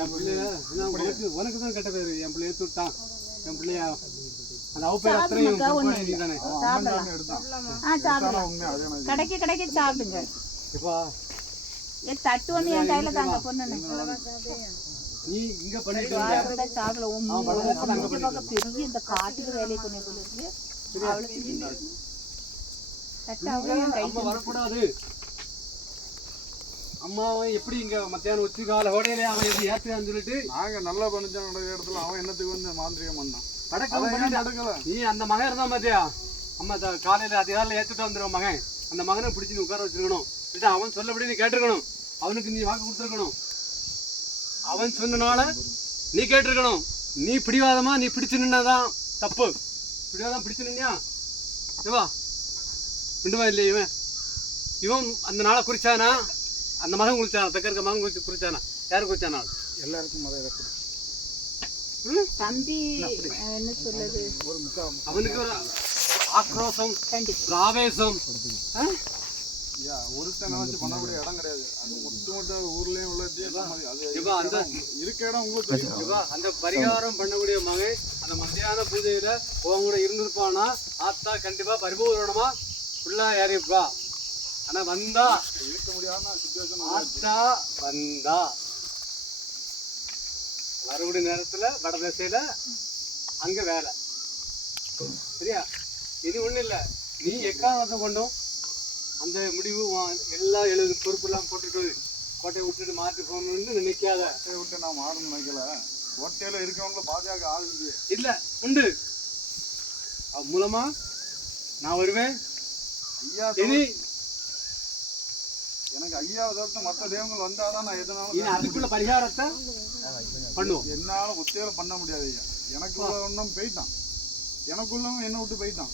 என் பிள்ளைய உனக்கு தான் கெட்ட பேரு. என் பிள்ளைய துட்டான். என் பிள்ளைய அந்த அவ பேர் அத்தனையும் தானே கடைக்கு கடைக்கு சாப்பிடுங்க. இப்போ தட்டு வந்து என் கையில தாங்க பொண்ணு நீ இங்க பண்ணிட்டு சாப்பிடல. பெரிய இந்த காட்டுக்கு வேலையை பண்ணி வரக்கூடாது. அம்மாவை எப்படி இங்க மத்தியானம் உச்சி கால ஹோடையில அவன் எப்படி ஏற்றான்னு சொல்லிட்டு நாங்க நல்லா பண்ணிச்சோம் இடத்துல அவன் என்னத்துக்கு வந்து மாந்திரியம் பண்ணான். நீ அந்த மகன் இருந்தா பாத்தியா அம்மா காலையில அதிகாலையில ஏத்துட்டு வந்துருவான் மகன். அந்த மகனை பிடிச்சி நீ உட்கார வச்சிருக்கணும். அவன் சொல்லபடி நீ கேட்டிருக்கணும். அவனுக்கு நீ வாக்கு கொடுத்துருக்கணும். அவன் சொன்னனால நீ கேட்டிருக்கணும். நீ பிடிவாதமா நீ பிடிச்சு நின்னதான் தப்பு. பிடிவாதம் பிடிச்சு நின்னியா இவா மிண்டுவா இல்லையா? இவன் அந்த நாளை குறிச்சானா? அந்த மகன் குளிச்சானா? தக்க இருக்க மகன் குறிச்சானா? யாரு குறிச்சானா? எல்லாருக்கும் தம்பி என்ன சொல்லுது? அவனுக்கு ஒரு ஆக்ரோஷம், ஆவேசம். ஒருத்தனை வச்சு பண்ணக்கூடிய இடம் கிடையாது. அது மொத்த ஊர்லயும் உள்ள இருக்க இடம் உங்களுக்கு அந்த பரிகாரம் பண்ணக்கூடிய மகன் அந்த மத்தியான பூஜையில உன் கூட இருந்திருப்பானா? ஆத்தா கண்டிப்பா பரிபூரணமா ஃபுல்லா ஏறிப்பா. ஆனா வந்தா இருக்க முடியாம சிச்சுவேஷன். ஆத்தா வந்தா மறுபடியும் நேரத்துல வடதிசையில அங்க வேலை. சரியா? இது ஒண்ணு இல்ல. நீ எக்காரணத்தை கொண்டும் அந்த முடிவு எல்லா எழுது பொறுப்பு எல்லாம் போட்டுட்டு கோட்டையை விட்டுட்டு மாற்றி போகணும்னு நினைக்காத. கோட்டையை விட்டு நான் மாறணும்னு நினைக்கல. கோட்டையில இருக்கவங்கள பாஜக ஆளுது இல்ல உண்டு. அவ மூலமா நான் வருவேன். ஐயா எனக்கு ஐயாவை தவிர்த்து மற்ற தெய்வங்கள் வந்தாதான் நான் எதனாலும் அதுக்குள்ள பரிகாரத்தை பண்ணுவோம். என்னால ஒத்தையில பண்ண முடியாது ஐயா. எனக்கு ஒன்றும் போயிட்டான். எனக்குள்ளவன் என்ன விட்டு போயிட்டான்.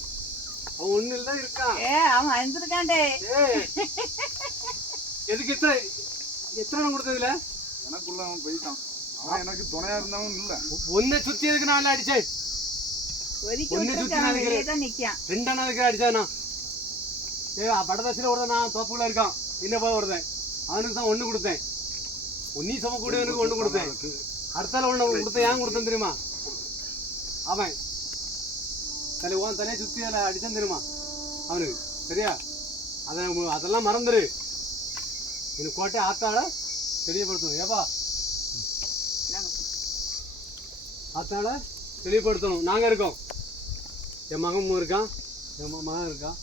அவன் ஒண்ணு தான் இருக்கான். அவன் அழுந்திருக்காண்டே. எதுக்கு எத்தனை கொடுத்ததுல எனக்குள்ள அவன் போயிட்டான். அவன் எனக்கு துணையா இருந்தவன் இல்ல. ஒன்ன சுத்தி எதுக்கு நான் அடிச்சேன்? ஒன்னு சுத்தி நிக்கான். ரெண்டாவது அடிச்சானா? படதாசில ஒருத்தன் நான் தோப்புல இருக்கான். என்ன போய் ஒருத்தன் அவனுக்கு தான் ஒண்ணு கொடுத்தேன். நீ சமக்கூடியவனுக்கு ஒண்ணு கொடுத்தேன். அடுத்தால ஒண்ணு கொடுத்தேன். ஏன் கொடுத்தேன் தெரியுமா? அவன் தலையை சுத்தி அதில் அடிச்சான் தெரியுமா அவனுக்கு? சரியா? அதெல்லாம் மறந்துரு. எனக்கு கோட்டை ஆத்தாள தெளிவுபடுத்தணும். ஏப்பா ஆத்தாள தெளிவுபடுத்தணும். நாங்க இருக்கோம். என் மகன் இருக்கான். என் மகன் இருக்கான்.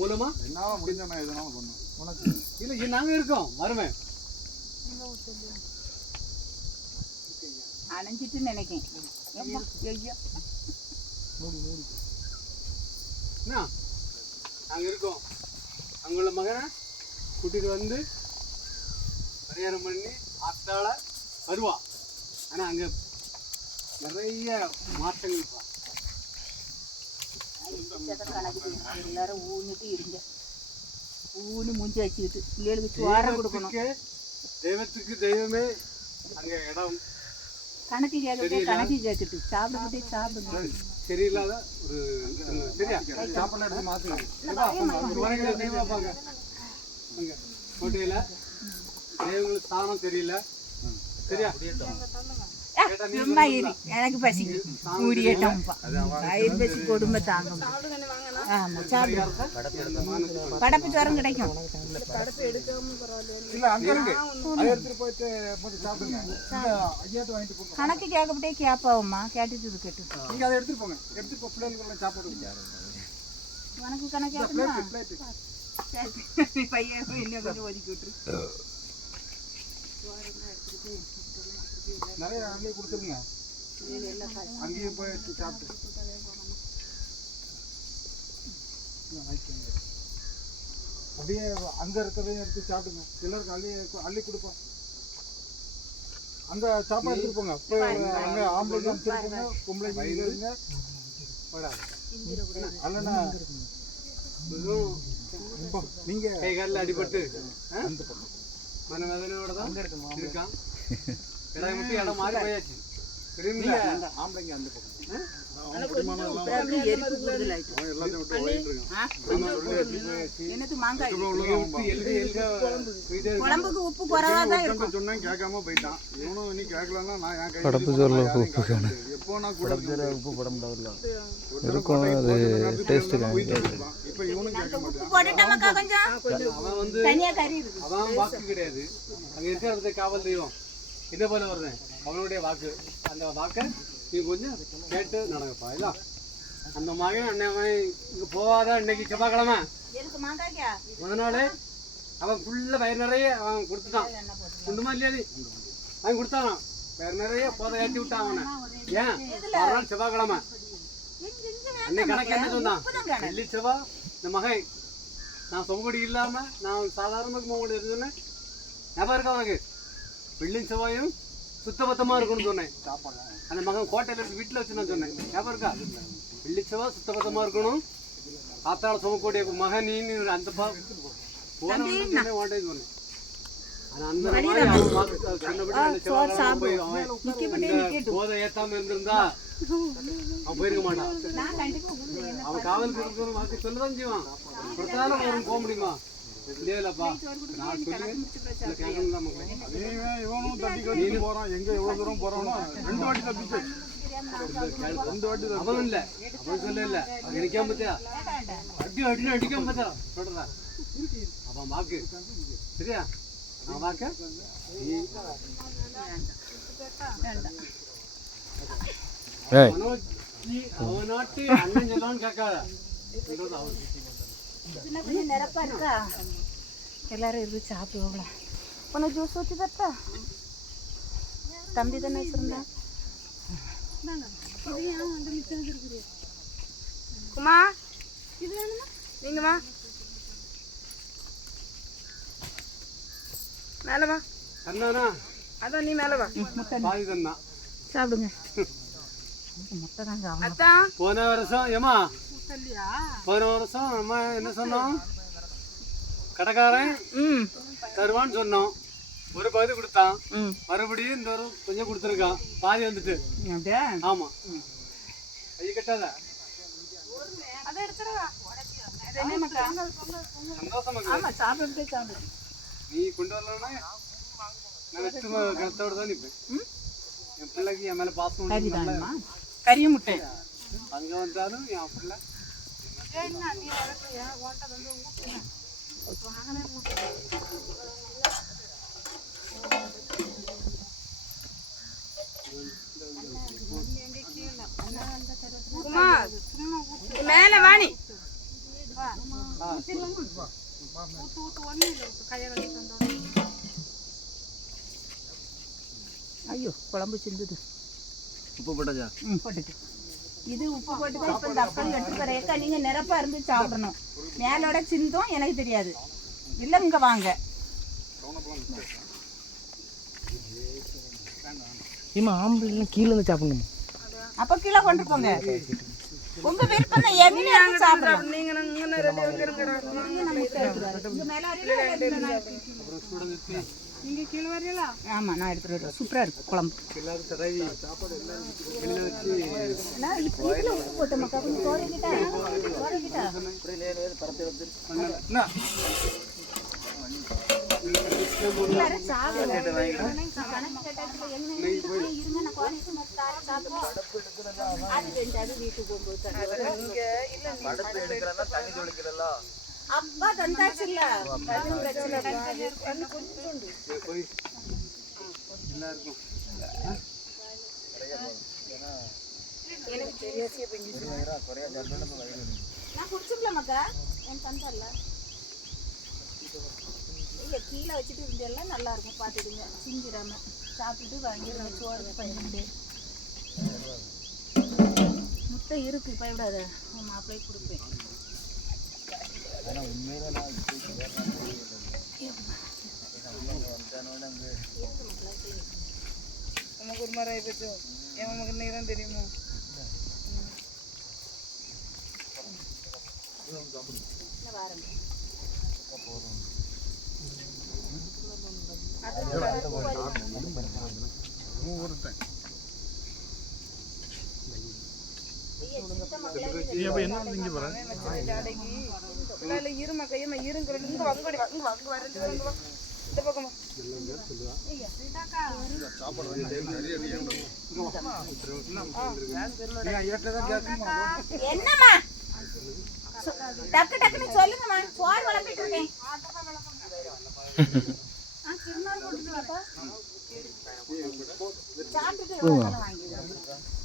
மூலமா என்னால முடிஞ்ச நான் எதனாலும் பண்ணுவேன். உனக்கு இல்ல நாங்க இருக்கோம். வருவேன். அணைஞ்சிட்டு நினைக்கேன். நாங்க இருக்கோம். அங்குள்ள மகனை கூட்டிட்டு வந்து பரிகாரம் பண்ணி ஆத்தாள வருவா. ஆனா அங்க நிறைய மாற்றங்கள் எல்லாரும் ஊனிட்டு இருங்க. ஊனி மூஞ்சி வச்சுக்கிட்டு பிள்ளைகளுக்கு சுவாரம் கொடுக்கணும். தெய்வத்துக்கு தெய்வமே அங்க இடம் கணக்கு கேட்டுட்டு சாப்பிட்டு சாப்பிடுங்க. சரியில்லாத ஒரு சரியா சாப்பாடு எடுத்து மாத்துங்க. அங்க கோட்டையில தெய்வங்களுக்கு ஸ்தானம் தெரியல. சரியா? சும்மா இரு. எனக்கு பசி மூடிட்டோம்ப்பா. வயிறு பசி கொடுமை தாங்கும். ஆமா சாப்பிடு. படப்பு சோரம் கிடைக்கும். கணக்கு கேட்கப்பட்டே கேட்பாவும்மா. கேட்டுட்டு இருக்கட்டும். நீங்க அதை எடுத்துட்டு போங்க. எடுத்துட்டு போ. பிள்ளைங்களுக்கு சாப்பாடு உனக்கு கணக்கு கேட்கணுமா? பையன் என்ன கொஞ்சம் ஒதுக்கி விட்டுரு. நிறைய அங்கேயே கொடுத்துருங்க. அங்கேயே போய் சாப்பிட்டு அப்படியே அங்க இருக்கிறதையும் எடுத்து சாப்பிடுங்க. எல்லாருக்கும் அள்ளி கொடுப்போம். அங்க சாப்பாடு எடுத்துட்டு போங்க. அங்க ஆம்பளை அமைச்சிருக்கோங்க, பொம்பளை இருங்க. அல்லனா நீங்க கை காலில் அடிபட்டு மனவேதனையோட தான் இருக்கான். இடம் விட்டு இடம் மாறி போயாச்சு. தெரியுமில்ல? ஆம்பளைங்க அந்த பக்கம். எரிப்பு கூடுதலாயிட்டு எல்லாத்தையும் விட்டு ஓடிட்டு இருக்கான். எனக்கு மாங்காய் போயிட்டே இருக்கு. குழம்புக்கு உப்பு குறைவா தான் இருக்கும். சொன்னேன் கேட்காம போயிட்டான். இவனும் நீ கேட்கலன்னா நான் என் கை படப்பு சொல்ல உப்பு காணும் எப்போ நான் கூட உப்பு படம் இருக்கும் அது டேஸ்ட்டு இப்போ இவனும் கேட்க மாட்டான். உப்பு போட்டுட்டோமாக்கா கொஞ்சம் அவன் வந்து தனியா கறி இருக்கு. அவன் வாக்கு கிடையாது. அங்க இருக்கிற இடத்துல காவல் தெய்வம் என்ன போல வருவேன் அவனுடைய வாக்கு. அந்த வாக்கை நீ கொஞ்சம் கேட்டு நடங்கப்பா. இல்ல அந்த மகன் அண்ணன் இங்க போவாத இன்னைக்கு செவ்வாய்க்கிழமை எதுக்கு மாங்காய்க்கா? முதல் நாள் அவன் ஃபுல்லா வயிறு நிறைய அவன் கொடுத்துட்டான். உண்டுமா இல்லையா நீ அவன் கொடுத்தானா வயிறு நிறைய போதை ஏற்றி விட்டான் அவனை. ஏன் மறுநாள் செவ்வாய்க்கிழமை அன்னைக்கு கணக்கு என்ன சொன்னான்? வெள்ளி செவ்வாய் இந்த மகன் நான் சொங்கடி இல்லாம நான் சாதாரண மோங்கடி சொன்னேன். ஞாபகம் இருக்கா உனக்கு? வெள்ளி செவ்வாயும் சுத்தபத்தமா இருக்கணும்னு சொன்னேன். அந்த மகன் கோட்டையில இருந்து வீட்டுல வச்சு நான் சொன்னேன். ஞாபகம் இருக்கா? வெள்ளி செவ்வாய் சுத்தபத்தமா இருக்கணும். ஆத்தாள சொமக்கூடிய மகன் நீ அந்த போன ஓட்டை சொன்னேன். ஆனா அந்த மாதிரி அவன் வாக்கு சொன்னபடி செவ்வாய் போய் அவன் போதை ஏத்தாம இருந்திருந்தா அவன் போயிருக்க மாட்டான். அவன் காவலுக்கு இருக்கிற வாக்கு சொல்லதான் செய்வான். கொடுத்தாலும் அவன் போக முடியுமா? இல்லையாப்பா நான் சொல்லி கேட்கணும் தான் மக்களே. இவனும் தட்டி கட்டி போறான். எங்க எவ்வளவு தூரம் போறானோ 2 வாட்டி தப்பிச்சு 2 வாட்டி அவன் இல்ல அவன் சொல்ல இல்ல அடிக்காம பத்தியா அடி அடிக்காம பத்தியா சொல்றா அவன் வாக்கு சரியா? அவன் வாக்க அவனாட்டு அண்ணன் சொல்லான்னு கேட்காத. கொஞ்சம் நிரப்பா இருக்கா? எல்லாரும் இருந்து சாப்பிடுவாங்களா? உனக்கு ஜூஸ் ஊற்றி தரட்டா? தம்பி தானே வச்சிருந்தா? குமா நீங்க வா மேல வா. அண்ணானா அதான் நீ மேல வா. பாதி தண்ணா சாப்பிடுங்க. முட்டை தாங்க அதான் போன வருஷம் ஏமா போன வருஷம் நம்ம என்ன சொன்னோம்? கடைக்காரன் தருவான்னு சொன்னோம். ஒரு பகுதி கொடுத்தான். மறுபடியும் இந்த ஒரு கொஞ்சம் கொடுத்துருக்கான். பாதி வந்துட்டு. ஆமா கை கட்டாத சந்தோஷமா நீ கொண்டு வரலன்னா நான் வெட்டு கருத்தோடு தான் நிற்பேன். என் பிள்ளைக்கு என் மேல பாசம் கறி முட்டை அங்க வந்தாலும் என் பிள்ளை மேல வாணி ஐயோ குழம்பு சிந்துது. உப்பு போட்டாச்சா? போட்டுச்சு. இது உப்பு போட்டு தான் இப்போ இந்த அப்படி எடுத்து தரேக்கா. நீங்கள் நிரப்பா இருந்து சாப்பிடணும். மேலோட சிந்தும் எனக்கு தெரியாது. இல்லை இங்கே வாங்க. ஆம்பளை கீழே இருந்து சாப்பிடணும். அப்போ கீழே கொண்டு போங்க. உங்க விருப்பம் தான். எவ்வளோ சாப்பிடலாம். நீங்க கீழே வரீங்களா? ஆமா நான் எடுத்துட்டு வரேன். சூப்பரா இருக்கு குழம்பு. எல்லாரும் தடவி சாப்பாடு எல்லாம் நான் இதுல உப்பு போட்ட மக்கா கொஞ்சம் கோரிக்கிட்டா அப்பா தந்தாச்சு இல்ல போய் எல்லாருக்கும் நான் குடிச்சுக்கல மக்கா என் தந்தல்ல கீழே வச்சுட்டு இருந்தெல்லாம் நல்லா இருக்கும். பார்த்துடுங்க சிஞ்சிடாம சாப்பிட்டுட்டு வாங்கிடுவேன். சோறு பண்ணிட்டு முட்டை இருக்கு பயப்படாத. மாப்பிள்ளை கொடுப்பேன். நமக்கு ஒரு மாதிரி ஆயிப்போச்சு. என் நமக்கு இன்னைக்கு தான் தெரியுமா? இருமா கையம்மா இருங்க இங்க வாங்க வா இந்த பக்கமா என்னம்மா டக்கு டக்குன்னு சொல்லுங்கம்மா சோறு வளர்ந்துட்டு இருக்கேன் சாப்பிட்டுட்டு வாங்கிடுறேன்